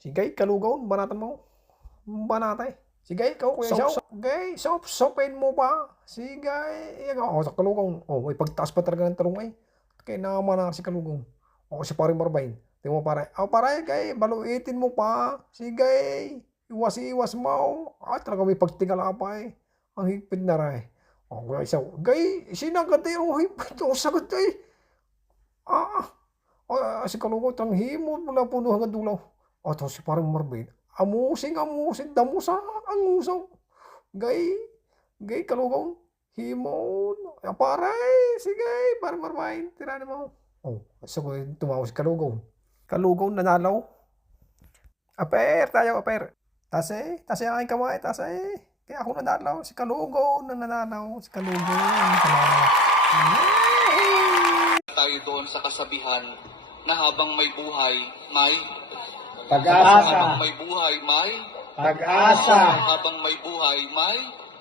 Sige, kalugaw, banatan mo. Banatay. Sige, ikaw, Kuya Shaw. Sige, sopin mo pa. Sige, sa kalugaw. May pagtaas pa talaga ng talong ay. Kaya naman na si kalugaw. Si paring Marbain. Tingnan mo pare. Pare, kay baluitin mo pa. Sige, iwas mo. Talaga may pagtingala pa eh. Ang higpit na rin. Kuya Shaw. Gay, sinagat eh. Higpit. Sagat eh. Si kalugaw, tanghimo mula puno hanggang dulaw. Tapos si parang Marvin, amusin, damusa, ang usaw. Gay, kalugaw, himon. Paray, sige, parang Marvin, tiranin mo. So tumawa si kalugaw. Kalugaw, nanalaw. Tayo. Tase ang aking kamay, tase. Kaya ako nanalaw, si kalugaw, nanalaw, si kalugaw. Tayo doon sa kasabihan na habang may buhay, may pag-asa. Habang may buhay, may Pag-asa. Habang may buhay, may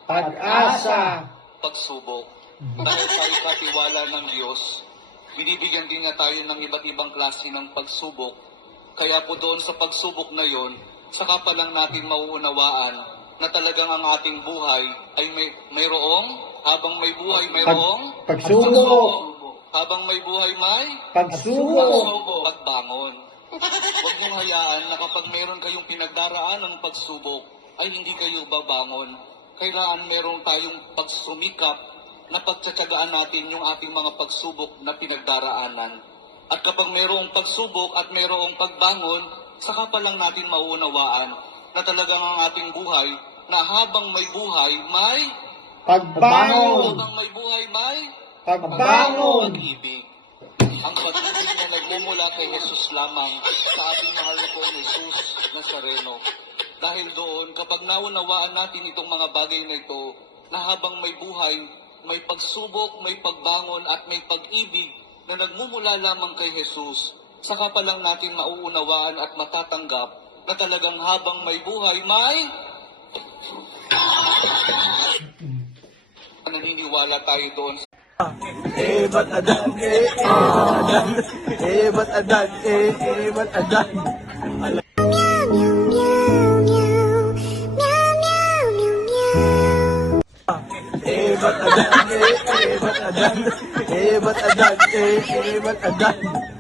Pag-asa. pagsubok. Dahil tayo katiwala ng Diyos, binibigyan din niya tayo ng iba't ibang klase ng pagsubok. Kaya po doon sa pagsubok na yon, saka pa lang natin mauunawaan na talagang ang ating buhay ay mayroong, habang may buhay, mayroong Pagsubok. Habang may buhay, may Pagsubok. pagbangon. Huwag niyong hayaan na kapag meron kayong pinagdaraan ng pagsubok, ay hindi kayo babangon. Kailangan meron tayong pagsumikap na pagtsatsagaan natin yung ating mga pagsubok na pinagdaraanan. At kapag merong pagsubok at merong pagbangon, saka pa lang natin mauunawaan na talagang ang ating buhay, na habang may buhay, may Pagbangon. habang may buhay, may Pagbangon. pag-ibig. Ang pag-ibig na nagmumula kay Jesus lamang sa ating mahal na Pong Jesus Nazareno. Dahil doon, kapag naunawaan natin itong mga bagay na ito, na habang may buhay, may pagsubok, may pagbangon at may pag-ibig na nagmumula lamang kay Jesus, saka pa lang natin mauunawaan at matatanggap na talagang habang may buhay, may naniniwala tayo doon. Ba't adan, ba't adan, ba't adan. Ba't adan, ba't adan, ba't adan, ba't adan.